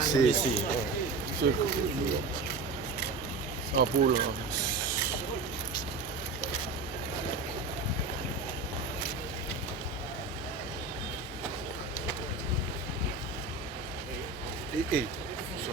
C'est ampoule. Et ça.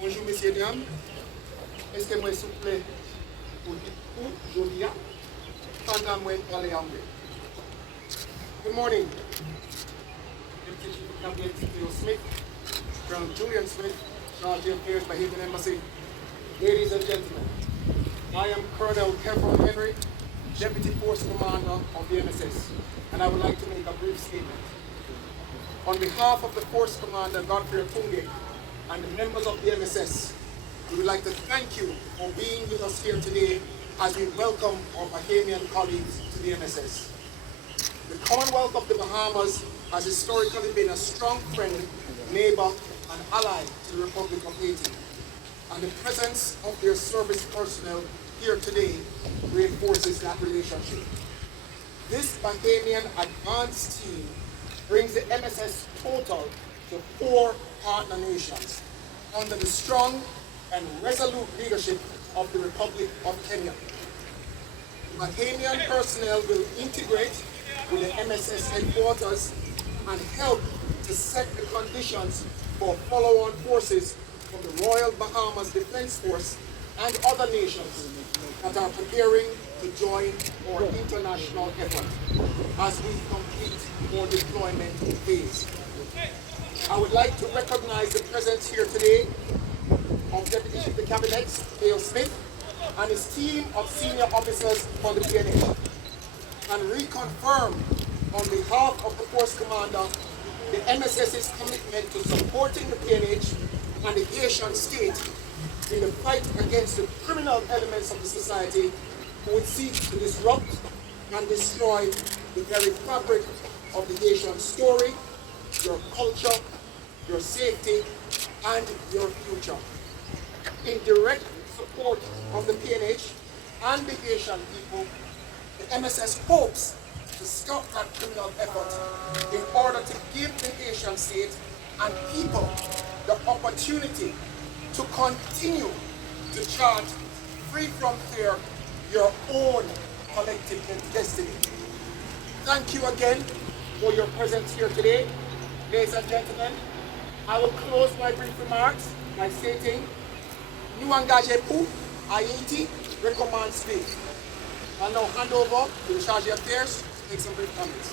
Bonjour messieurs et dames, est-ce que moi s'il vous plaît pour Jodia pendant moi parler anglais. Good morning, Deputy Chief of Cabinet Theo Smith, Colonel Julian Smith, Charge of Affairs by Haven Embassy. Ladies and gentlemen, I am Colonel Kevin Henry, Deputy Force Commander of the MSS, and I would like to make a brief statement. On behalf of the Force Commander Godfrey Otunge and the members of the MSS, we would like to thank you for being with us here today as we welcome our Bahamian colleagues to the MSS. The Commonwealth of the Bahamas has historically been a strong friend, neighbor, and ally to the Republic of Haiti, and the presence of their service personnel here today reinforces that relationship. This Bahamian advanced team brings the MSS total to 4 partner nations under the strong and resolute leadership of the Republic of Kenya. The Bahamian personnel will integrate with the MSS headquarters and help to set the conditions for follow-on forces from the Royal Bahamas Defense Force and other nations that are preparing to join our international effort as we complete our deployment phase. I would like to recognize the presence here today of Deputy Chief of Cabinet Theo Smith and his team of senior officers for the PNH, and reconfirm on behalf of the Force Commander the MSS's commitment to supporting the PNH and the Haitian state in the fight against the criminal elements of the society who would seek to disrupt and destroy the very fabric of the Haitian story, your culture, your safety, and your future. In direct support of the PNH and the Haitian people, the MSS hopes to stop that criminal effort in order to give the Haitian state and people the opportunity to continue to chart, free from fear, your own collective destiny. Thank you again for your presence here today. Ladies and gentlemen, I will close my brief remarks by stating, nous engagez pour Haiti recommande speak. I'll now hand over to the Charge d'Affaires to make some brief comments.